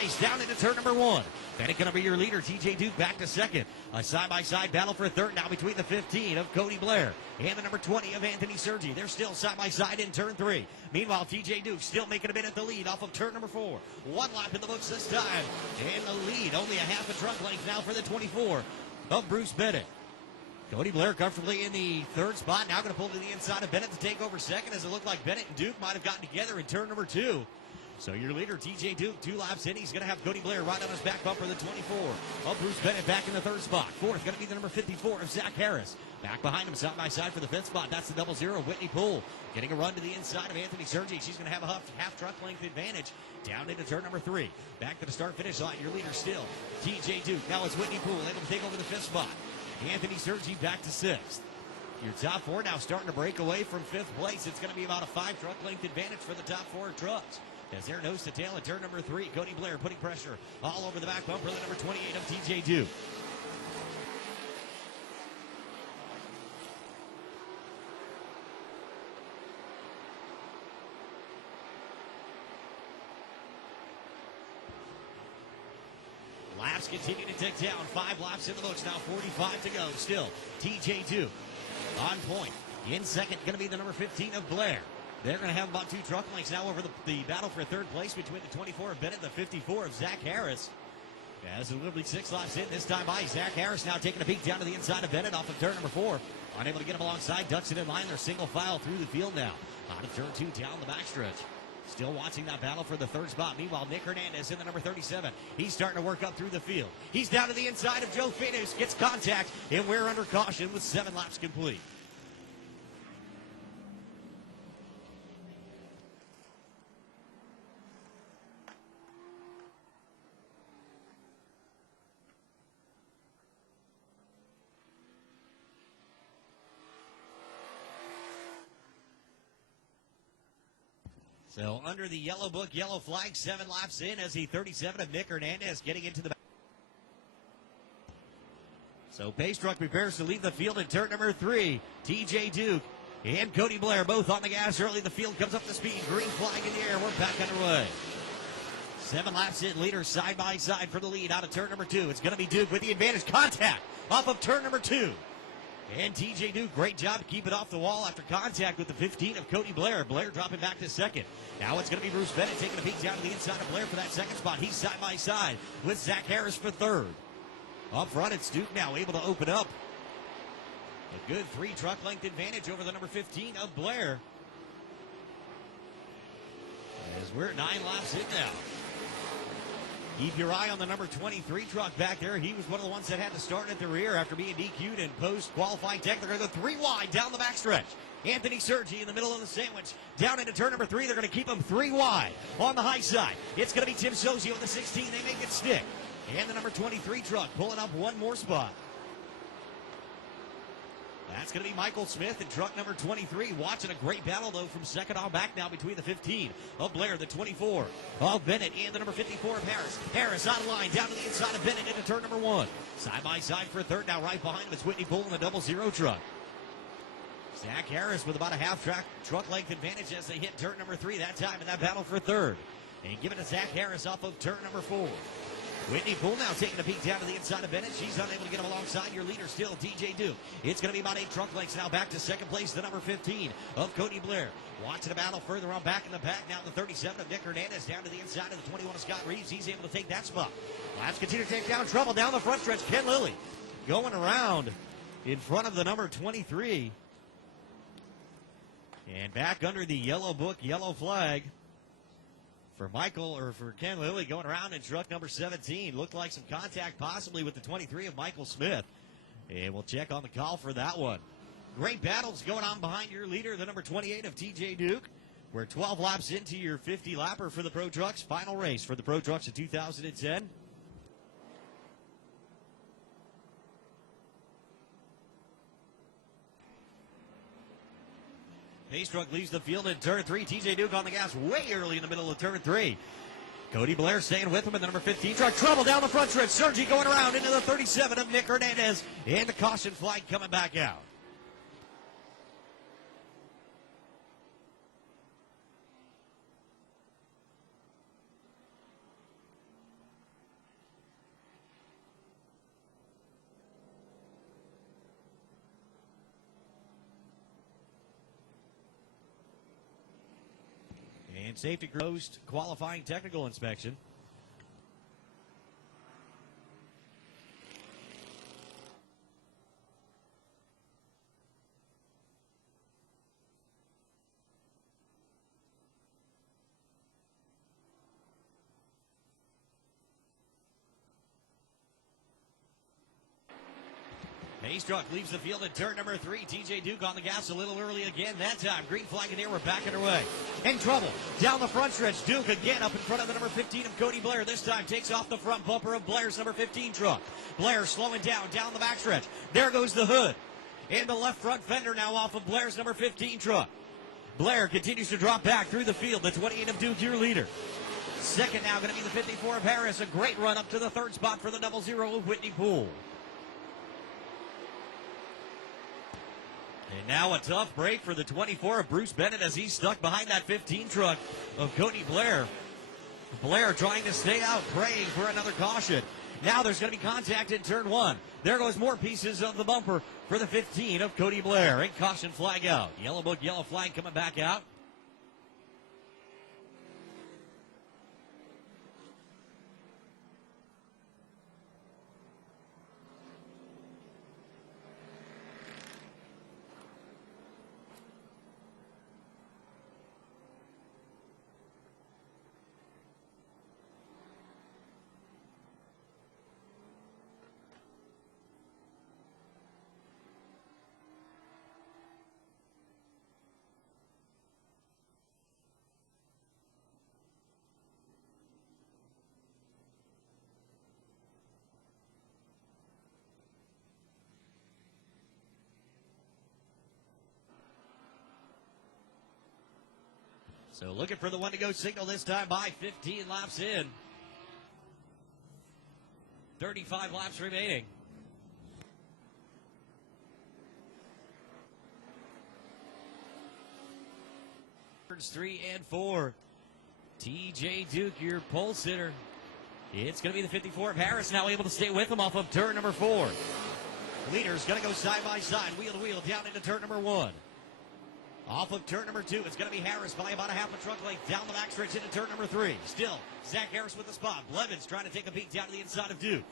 race down into turn number 1. Bennett going to be your leader. TJ Duke back to second. A side-by-side battle for third now between the 15 of Cody Blair and the number 20 of Anthony Sergi. They're still side-by-side in turn 3. Meanwhile, TJ Duke still making a bit at the lead off of turn number 4. 1 lap in the books this time. And the lead, only a half a truck length now for the 24 of Bruce Bennett. Cody Blair comfortably in the third spot. Now going to pull to the inside of Bennett to take over second, as it looked like Bennett and Duke might have gotten together in turn number 2. So your leader, TJ Duke, 2 laps in. He's going to have Cody Blair right on his back bumper, the 24 of Bruce Bennett back in the third spot. Fourth going to be the number 54 of Zach Harris. Back behind him, side by side for the fifth spot. That's the 00, Whitney Poole. Getting a run to the inside of Anthony Sergi. She's going to have a half truck length advantage down into turn number 3. Back to the start finish line. Your leader still, TJ Duke. Now it's Whitney Poole able to take over the fifth spot. Anthony Sergi back to 6th. Your top 4 now starting to break away from 5th place. It's going to be about a 5 truck length advantage for the top 4 trucks. As they're nose to tail at turn number 3, Cody Blair putting pressure all over the back bumper, the number 28 of TJ Duke. Laps continue to tick down. 5 laps in the books, now 45 to go. Still, TJ Duke on point. In second, going to be the number 15 of Blair. They're going to have about 2 truck lengths now over the battle for third place between the 24 of Bennett and the 54 of Zach Harris. As literally 6 laps in, this time by Zach Harris now taking a peek down to the inside of Bennett off of turn number 4. Unable to get him alongside, ducks it in line. They're single file through the field now. Out of turn 2, down the backstretch. Still watching that battle for the third spot. Meanwhile, Nick Hernandez in the number 37. He's starting to work up through the field. He's down to the inside of Joe Finus, gets contact, and we're under caution with 7 laps complete. So under the yellow book, yellow flag, 7 laps in as the 37 of Nick Hernandez getting into the back. So pace truck prepares to leave the field in turn number 3. TJ Duke and Cody Blair both on the gas early. The field comes up to speed. Green flag in the air. We're back underway. 7 laps in, leaders side by side for the lead out of turn number 2. It's going to be Duke with the advantage. Contact off of turn number 2. And TJ Duke, great job to keep it off the wall after contact with the 15 of Cody Blair. Blair dropping back to second. Now it's going to be Bruce Bennett taking a peek down to the inside of Blair for that second spot. He's side by side with Zach Harris for third. Up front, it's Duke now able to open up. A good 3 truck length advantage over the number 15 of Blair. As we're 9 laps in now. Keep your eye on the number 23 truck back there. He was one of the ones that had to start at the rear after being DQ'd in post-qualifying tech. They're going to go 3 wide down the backstretch. Anthony Sergi in the middle of the sandwich. Down into turn number 3. They're going to keep him 3 wide on the high side. It's going to be Tim Sozio in the 16. They make it stick. And the number 23 truck pulling up 1 more spot. That's going to be Michael Smith in truck number 23. Watching a great battle, though, from second on back now between the 15 of Blair, the 24 of Bennett, and the number 54 of Harris. Harris on the line, down to the inside of Bennett into turn number 1. Side by side for third. Now right behind him is Whitney Poole in the 00 truck. Zach Harris with about a half truck length advantage as they hit turn number 3 that time in that battle for third. And give it to Zach Harris off of turn number 4. Whitney Poole now taking a peek down to the inside of Bennett. She's unable to get him alongside. Your leader still, TJ Duke. It's going to be about 8 truck lengths now back to second place, the number 15 of Cody Blair. Watching the battle further on back in the pack. Now the 37 of Nick Hernandez down to the inside of the 21 of Scott Reeves. He's able to take that spot. Laps continue to take down trouble down the front stretch. Ken Lilly going around in front of the number 23. And back under the yellow book, yellow flag. For Ken Lilly going around in truck number 17. Looked like some contact possibly with the 23 of Michael Smith. And we'll check on the call for that one. Great battles going on behind your leader, the number 28 of TJ Duke. We're 12 laps into your 50-lapper for the Pro Trucks. Final race for the Pro Trucks of 2010. Pace truck leaves the field in turn 3. TJ Duke on the gas way early in the middle of turn 3. Cody Blair staying with him in the number 15 truck. Trouble down the front stretch. Sergi going around into the 37 of Nick Hernandez. And the caution flag coming back out. Safety post qualifying technical inspection. Haystruck leaves the field at turn number 3. TJ Duke on the gas a little early again. That time, green flag in the air. We're back underway. In trouble. Down the front stretch. Duke again up in front of the number 15 of Cody Blair. This time takes off the front bumper of Blair's number 15 truck. Blair slowing down the backstretch. There goes the hood. And the left front fender now off of Blair's number 15 truck. Blair continues to drop back through the field. The 28 of Duke, your leader. Second now going to be the 54 of Harris. A great run up to the third spot for the 00 of Whitney Poole. And now a tough break for the 24 of Bruce Bennett as he's stuck behind that 15 truck of Cody Blair. Blair trying to stay out, praying for another caution. Now there's going to be contact in turn 1. There goes more pieces of the bumper for the 15 of Cody Blair. And caution flag out. Yellow book, yellow flag coming back out. So looking for the one to go signal this time by 15 laps in. 35 laps remaining. Turns 3 and 4. TJ Duke, your pole sitter. It's going to be the 54 of Harris now able to stay with him off of turn number 4. Leader's going to go side by side, wheel to wheel, down into turn number 1. Off of turn number 2, it's going to be Harris by about a half a truck length down the backstretch into turn number 3. Still, Zach Harris with the spot. Blevins trying to take a beat down to the inside of Duke.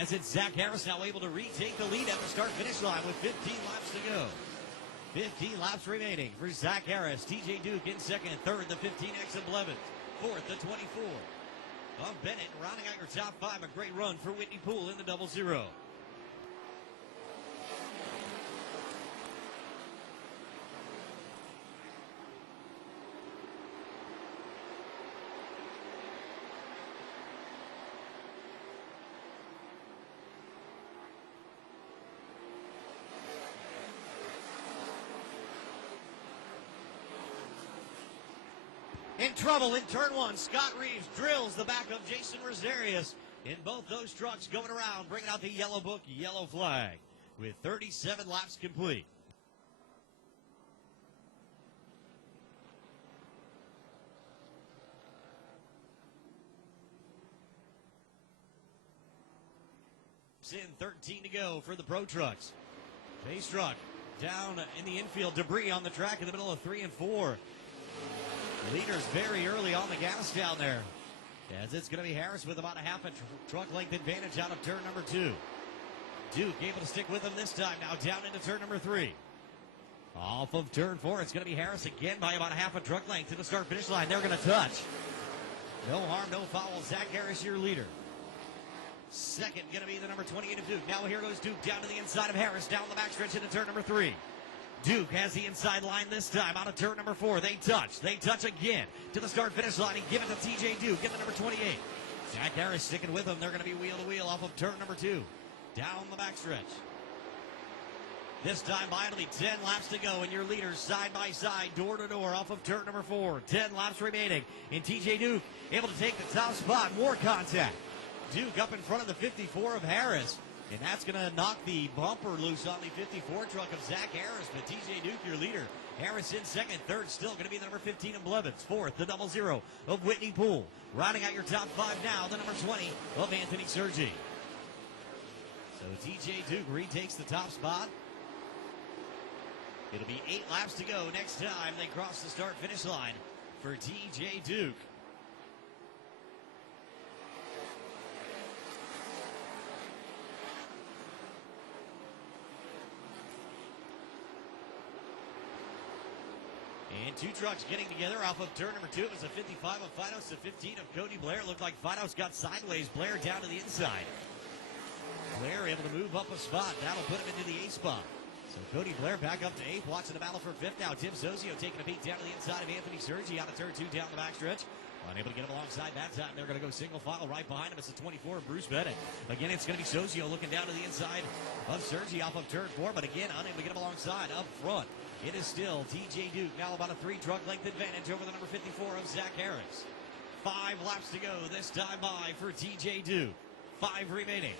As it's Zach Harris now able to retake the lead at the start-finish line with 15 laps to go. 15 laps remaining for Zach Harris. TJ Duke in second. Third, the 15X of Blevins. Fourth, the 24 of Bennett. Rounding out your top 5, a great run for Whitney Poole in the 00. In trouble in turn 1, Scott Reeves drills the back of Jason Rosarius in both those trucks going around, bringing out the yellow book, yellow flag, with 37 laps complete. In 13 to go for the Pro Trucks. Base truck down in the infield, debris on the track in the middle of 3 and 4. Leaders very early on the gas down there, as it's going to be Harris with about a half a truck length advantage out of turn number 2. Duke able to stick with him this time, now down into turn number 3. Off of turn 4, it's going to be Harris again by about a half a truck length to the start-finish line. They're going to touch. No harm, no foul. Zach Harris, your leader. Second going to be the number 28 of Duke. Now here goes Duke down to the inside of Harris, down the backstretch into turn number 3. Duke has the inside line this time out of turn number 4. They touch again to the start-finish line and give it to TJ Duke, get the number 28. Zach Harris sticking with them. They're going to be wheel-to-wheel off of turn number 2. Down the backstretch. This time by only 10 laps to go, and your leaders side by side, door to door off of turn number 4. 10 laps remaining, and TJ Duke able to take the top spot. More contact. Duke up in front of the 54 of Harris. And that's going to knock the bumper loose on the 54 truck of Zach Harris. But TJ Duke, your leader. Harris in second. Third still going to be the number 15 of Blevins. Fourth, the 00 of Whitney Poole. Rounding out your top 5 now, the number 20 of Anthony Sergi. So TJ Duke retakes the top spot. It'll be 8 laps to go next time they cross the start-finish line. for TJ Duke. And two trucks getting together off of turn number 2. It was a 55 of Fidos to 15 of Cody Blair. It looked like Fidos got sideways. Blair down to the inside. Blair able to move up a spot. That'll put him into the 8th spot. So Cody Blair back up to 8th. Watching the battle for 5th now. Tim Zozio taking a peek down to the inside of Anthony Sergi out of turn 2 down the backstretch. Unable to get him alongside that time. They're going to go single file right behind him. It's the 24 of Bruce Bennett. Again, it's going to be Zozio looking down to the inside of Sergi off of turn 4. But again, unable to get him alongside up front. It is still TJ Duke, now about a 3-truck length advantage over the number 54 of Zach Harris. 5 laps to go this time by for TJ Duke. 5 remaining.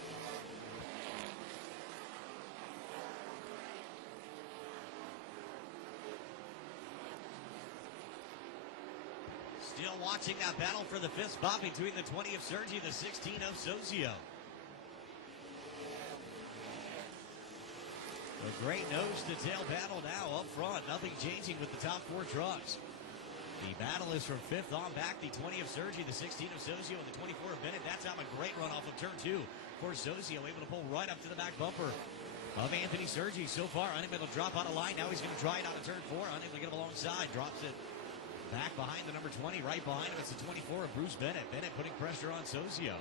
Still watching that battle for the 5th spot between the 20 of Sergi, the 16 of Zozio. A great nose-to-tail battle now up front. Nothing changing with the top 4 trucks. The battle is from 5th on back. The 20 of Sergi, the 16 of Zozio, and the 24 of Bennett. That's a great run off of turn 2 for Zozio. Able to pull right up to the back bumper of Anthony Sergi. So far, unable to drop out of line. Now he's going to try it out of turn 4. Unable to get him alongside. Drops it back behind the number 20. Right behind him, it's the 24 of Bruce Bennett. Bennett putting pressure on Zozio.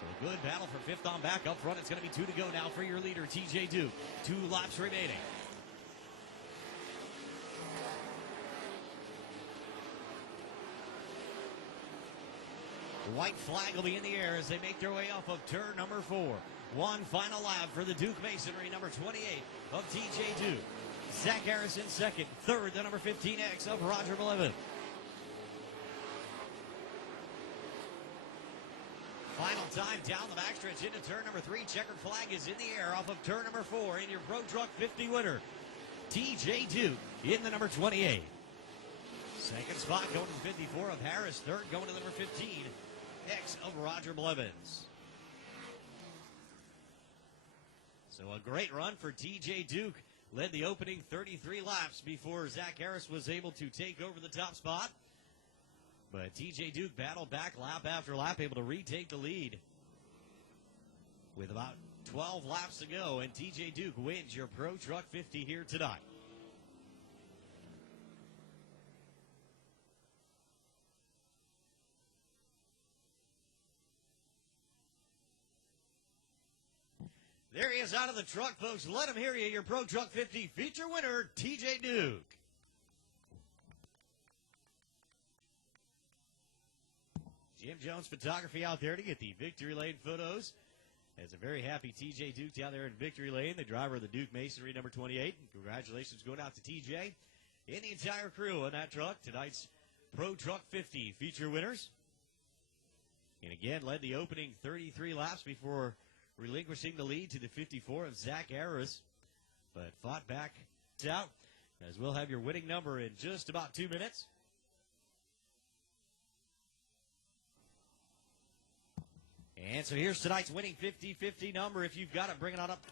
So a good battle for 5th on back. Up front, it's going to be 2 to go now for your leader, TJ Duke. 2 laps remaining. The white flag will be in the air as they make their way off of turn number 4. One final lap for the Duke Masonry, number 28 of TJ Duke. Zach Harrison second. Third, the number 15X of Roger Blevin. Final time down the backstretch into turn number 3. Checkered flag is in the air off of turn number 4. In your Pro Truck 50 winner, TJ Duke in the number 28. Second spot going to the 54 of Harris. Third going to the number 15, X of Roger Blevins. So a great run for TJ Duke. Led the opening 33 laps before Zach Harris was able to take over the top spot. But TJ Duke battled back lap after lap, able to retake the lead with about 12 laps to go, and TJ Duke wins your Pro Truck 50 here tonight. There he is out of the truck, folks. Let him hear you, your Pro Truck 50 feature winner, TJ Duke. Jim Jones Photography out there to get the Victory Lane photos. As a very happy TJ Duke down there in Victory Lane, the driver of the Duke Masonry, number 28. And congratulations going out to TJ and the entire crew on that truck. Tonight's Pro Truck 50 feature winners. And again, led the opening 33 laps before relinquishing the lead to the 54 of Zach Harris. But fought back out, as we'll have your winning number in just about 2 minutes. And so here's tonight's winning 50-50 number. If you've got it, bring it on up.